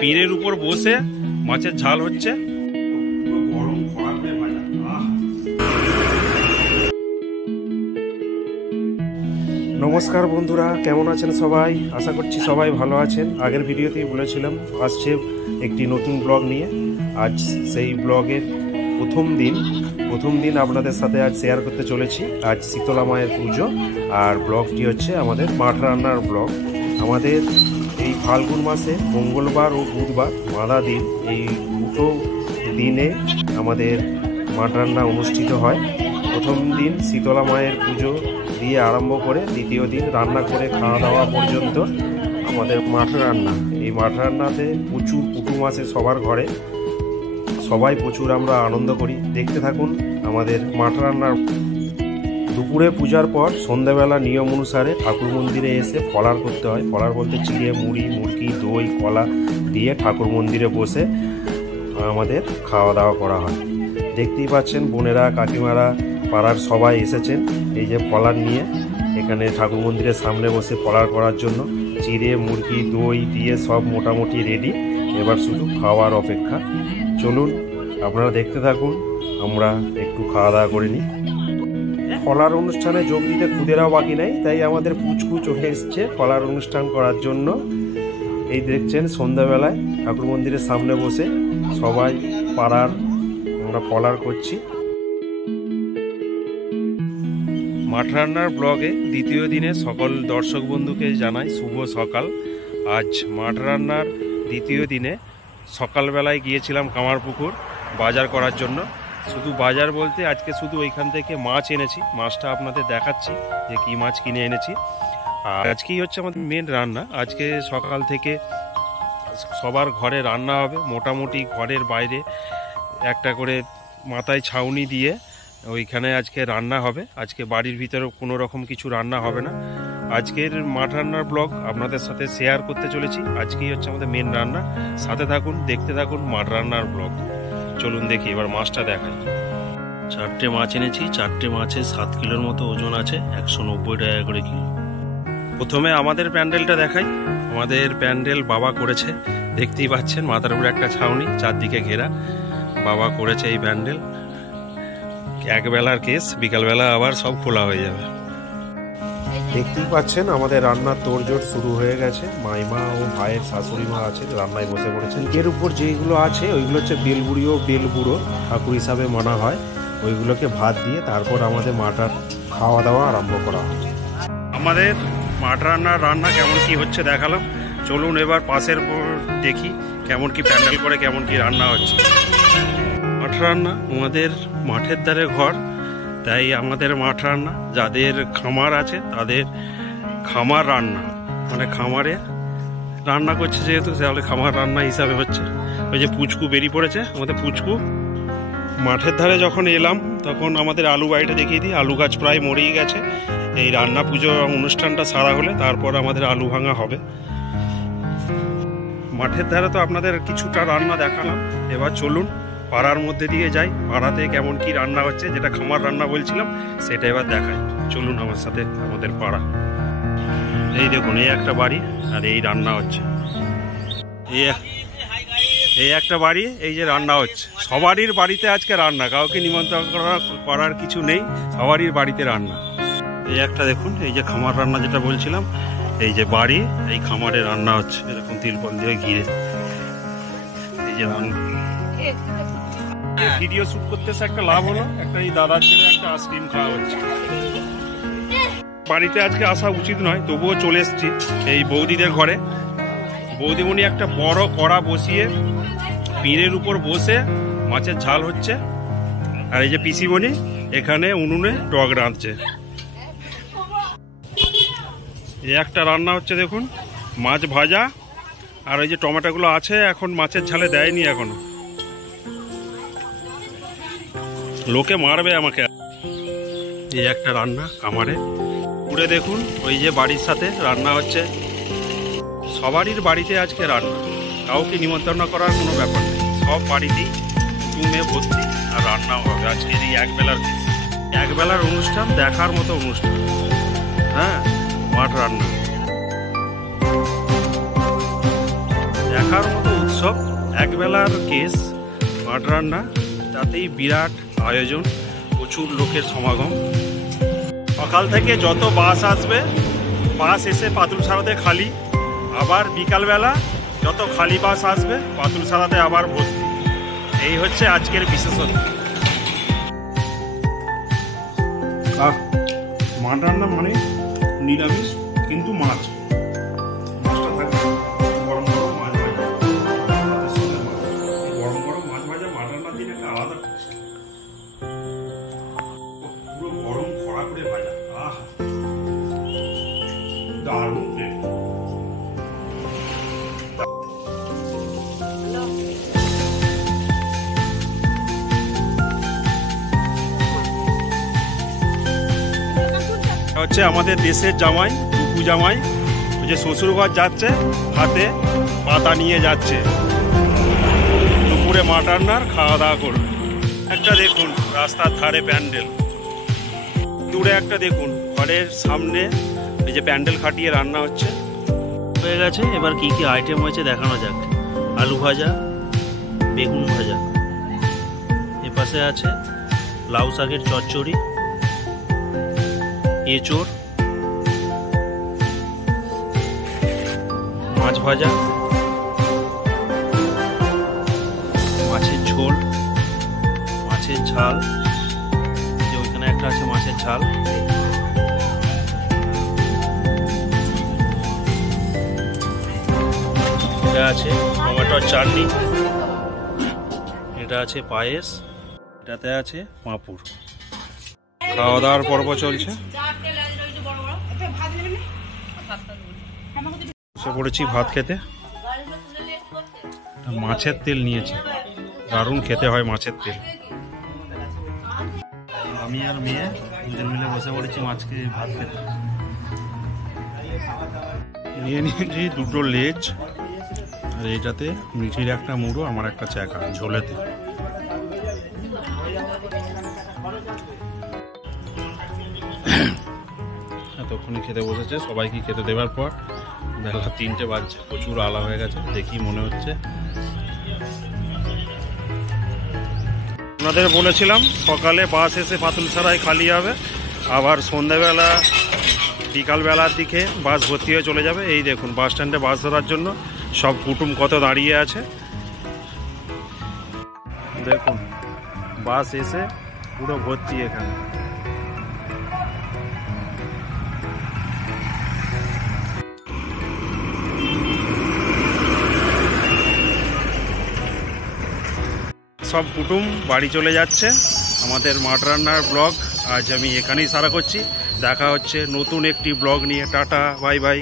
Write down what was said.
পীরের উপর বসে মাছের ঝাল হচ্ছে। নমস্কার বন্ধুরা, কেমন আছেন সবাই? আশা করছি সবাই ভালো আছেন। আগের ভিডিওতেই বলেছিলাম আসছে একটি নতুন ব্লগ নিয়ে। আজ সেই ব্লগের প্রথম দিন আপনাদের সাথে আজ শেয়ার করতে চলেছি। আজ শীতলা মায়ের পুজো, আর ব্লগটি হচ্ছে আমাদের মাঠ রান্নার ব্লগ। আমাদের এই ফাল্গুন মাসে মঙ্গলবার ও বুধবার বাঁধা দিন, এই দুটো দিনে আমাদের মাঠ রান্না অনুষ্ঠিত হয়। প্রথম দিন শীতলা মায়ের পুজো দিয়ে আরম্ভ করে দ্বিতীয় দিন রান্না করে খাওয়া দাওয়া পর্যন্ত আমাদের মাঠ রান্না। এই মাঠ রান্নাতে প্রচুর কুটুম আসে সবার ঘরে, সবাই প্রচুর আমরা আনন্দ করি। দেখতে থাকুন আমাদের মাঠ রান্নার। দুপুরে পূজার পর সন্ধ্যাবেলা নিয়ম অনুসারে ঠাকুর মন্দিরে এসে ফলার করতে হয়। ফলার বলতে চিড়ে, মুড়ি, মুরগি, দই, কলা দিয়ে ঠাকুর মন্দিরে বসে আমাদের খাওয়া দাওয়া করা হয়। দেখতেই পাচ্ছেন বোনেরা, কাকিমারা, পাড়ার সবাই এসেছেন এই যে ফলার নিয়ে এখানে ঠাকুর মন্দিরের সামনে বসে ফলার করার জন্য। চিড়ে, মুরগি, দই দিয়ে সব মোটামুটি রেডি, এবার শুধু খাওয়ার অপেক্ষা। চলুন আপনারা দেখতে থাকুন, আমরা একটু খাওয়া দাওয়া করে নিই। ফলার অনুষ্ঠানে যোগ দিতে খুদেরাও বাকি নেই, তাই আমাদের পুচকু চলে এসছে ফলার অনুষ্ঠান করার জন্য। এই দেখছেন সন্ধ্যাবেলায় ঠাকুর মন্দিরের সামনে বসে সবাই পাড়ার আমরা ফলার করছি। মাঠ রান্নার ব্লগে দ্বিতীয় দিনে সকল দর্শক বন্ধুকে জানাই শুভ সকাল। আজ মাঠ রান্নার দ্বিতীয় দিনে সকালবেলায় গিয়েছিলাম কামারপুকুর বাজার করার জন্য। শুধু বাজার বলতে আজকে শুধু ওইখান থেকে মাছ এনেছি, মাছটা আপনাদের দেখাচ্ছি যে কী মাছ কিনে এনেছি। আর আজকেই হচ্ছে আমাদের মেন রান্না। আজকে সকাল থেকে সবার ঘরে রান্না হবে, মোটামুটি ঘরের বাইরে একটা করে মাথায় ছাউনি দিয়ে ওইখানে আজকে রান্না হবে। আজকে বাড়ির ভিতরে কোনো রকম কিছু রান্না হবে না। আজকের মাঠ রান্নার ব্লগ আপনাদের সাথে শেয়ার করতে চলেছি। আজকেই হচ্ছে আমাদের মেন রান্না। সাথে থাকুন, দেখতে থাকুন মাঠ রান্নার ব্লগ। চলুন দেখি এবার মাছটা দেখাই। 4টে মাছ এনেছি, 4টে মাছে 7 কিলোর মতো ওজন আছে, 190 টাকা করে কিলো। প্রথমে আমাদের প্যান্ডেলটা দেখাই। আমাদের প্যান্ডেল বাবা করেছে, দেখতেই পাচ্ছেন মাথার উপরে একটা ছাউনি, চারদিকে ঘেরা। বাবা করেছে এই প্যান্ডেল। একবেলার কেস, বিকালবেলা আবার সব খোলা হয়ে যাবে। দেখতেই পাচ্ছেন আমাদের রান্নার তোড়জোড় শুরু হয়ে গেছে। মাইমা ও ভাইয়ের শাশুড়ি মা আছে, রান্নায় বসে পড়েছেন। এর উপর যেইগুলো আছে ওইগুলো হচ্ছে বেলবুড়ি ও বেলবুড়ো ঠাকুর হিসাবে মানা হয়। ওইগুলোকে ভাত দিয়ে তারপর আমাদের মাটার খাওয়া দাওয়া আরম্ভ করা হয়। আমাদের মাঠ রান্নার রান্না কেমন কি হচ্ছে দেখালাম। চলুন এবার পাশের দেখি কেমন কি প্যান্ডেল করে কেমন কি রান্না হচ্ছে। মাঠ রান্না, আমাদের মাঠের ধারে ঘর, তাই আমাদের মাঠ রান্না। যাদের খামার আছে তাদের খামার রান্না, মানে খামারে রান্না করছে যেহেতু, তাহলে খামার রান্না হিসাবে হচ্ছে। ওই যে পুচকু বেরিয়ে পড়েছে আমাদের পুচকু। মাঠের ধারে যখন এলাম তখন আমাদের আলু বাড়িটা দেখিয়ে দিই। আলু গাছ প্রায় মরেই গেছে। এই রান্না পুজো অনুষ্ঠানটা সারা হলে তারপর আমাদের আলু ভাঙা হবে। মাঠের ধারে তো আপনাদের কিছুটা রান্না দেখালাম। এবার চলুন পাড়ার মধ্যে দিয়ে যাই, পাড়াতে কেমন কি রান্না হচ্ছে, যেটা খামার রান্না বলছিলাম সেটা এবার দেখাই। চলুন আমার সাথে আমাদের পাড়া। এই দেখুন, এই একটা বাড়ি আর এই রান্না হচ্ছে। এই একটা বাড়ি, এই যে রান্না হচ্ছে। সবারই বাড়িতে আজকে রান্না, কাউকে নিমন্ত্রণ করার কিছু নেই, সবারই বাড়িতে রান্না। এই একটা দেখুন, এই যে খামার রান্না যেটা বলছিলাম, এই যে বাড়ি, এই খামারে রান্না হচ্ছে এরকম তিরপল দিয়ে ঘিরে। এই যে রান্না, ভিডিও শুট করতেছে একটা লাভ হলো, একটা এই দাদার জন্য একটা আইসক্রিম খাওয়া হচ্ছে। বাড়িতে আজকে আসা উচিত নয়, তবুও চলে এসেছি এই বৌদিদের ঘরে। বৌদিমণি একটা বড় কড়া বসিয়ে পীরের উপর বসে মাছের ঝাল হচ্ছে। আর এই যে পিসিমণি এখানে উনুনে টক রাঁধছে। এই একটা রান্না হচ্ছে দেখুন, মাছ ভাজা। আর ওই যে টমেটোগুলো আছে এখন মাছের ঝালে দেয়নি এখনো, লোকে মারবে আমাকে। এই একটা রান্না কামারে পুরে দেখুন, ওই যে বাড়ির সাথে রান্না হচ্ছে। সবারই বাড়িতে আজকে রান্না, কাউকে নিমন্ত্রণ করার কোনো ব্যাপার নেই, সব বাড়িতেই টুমে ভর্তি আর রান্নাও হবে আজকের এই একবেলার অনুষ্ঠান, দেখার মতো অনুষ্ঠান। হ্যাঁ, মাঠ রান্না দেখার মতো উৎসব। উৎসব, একবেলার কেস মাঠ রান্না, তাতেই বিরাট আয়োজন, প্রচুর লোকের সমাগম। সকাল থেকে যত বাস আসবে, বাস এসে পাতুলসারাতে খালি, আবার বিকালবেলা যত খালি বাস আসবে পাতুলসারাতে আবার ভর্তি। এই হচ্ছে আজকের বিশেষত্ব। মাঠ রান্না মানে নিরামিষ, কিন্তু মাছ, মাছটা থাকে গরম গরম মাছ ভাজা, গরম গরম মাছ ভাজা মাঠ রান্নার দিন একটা আলাদা পুরো গরম খরা করে ভাজা, আহা দারুণ টেস্ট। হচ্ছে আমাদের দেশের জামাই, টুকু জামাই, ওই যে শ্বশুরঘর যাচ্ছে, হাতে পাতা নিয়ে যাচ্ছে, দুপুরে মাঠ রান্নার খাওয়া দাওয়া করবে। একটা দেখুন রাস্তার ধারে প্যান্ডেল, দূরে একটা দেখুন ঘরের সামনে এই যে প্যান্ডেল খাটিয়ে রান্না হচ্ছে। হয়ে গেছে, এবার কি কি আইটেম হয়েছে দেখানো যাক। আলু ভাজা, বেগুন ভাজা, এপাশে আছে লাউ শাকের চচ্চড়ি, এঁচোড়, মাছ ভাজা, মাছের ঝোল, মাছের ঝাল, যে ওইখানে একটা আছে মাছের ঝাল, এটা আছে টমেটোর চাটনি, এটা আছে পায়েস, এটাতে আছে পাঁপড়। খাওয়া দাওয়ার পর্ব চলছে। বসে পড়েছি ভাত খেতে। মাছের তেল নিয়েছি, দারুণ খেতে হয় মাছের তেল। আমি আর মেয়ে দুজন মিলে বসে পড়েছি মাছকে ভাত খেতে। নিয়ে নিয়েছি দুটো লেজ, আর এইটাতে মিঠির একটা মুড়ো, আমার একটা চাকা ঝোলেতে। এতক্ষণই খেতে বসেছে, সবাইকে খেতে দেওয়ার পর বেলা 3টে বাজছে, প্রচুর আলা হয়ে গেছে দেখি মনে হচ্ছে। আপনাদের বলেছিলাম সকালে বাস এসে পাতুলসারায় খালি হবে, আবার সন্ধ্যাবেলা বিকালবেলার দিকে বাস ভর্তি হয়ে চলে যাবে। এই দেখুন বাস স্ট্যান্ডে বাস ধরার জন্য সব কুটুম কত দাঁড়িয়ে আছে। দেখুন বাস এসে পুরো ভর্তি এখানে। সব কুটুম বাড়ি চলে যাচ্ছে। আমাদের মাঠ রান্নার ব্লগ আজ আমি এখানেই সারা করছি। দেখা হচ্ছে নতুন একটি ব্লগ নিয়ে। Tata, bye bye.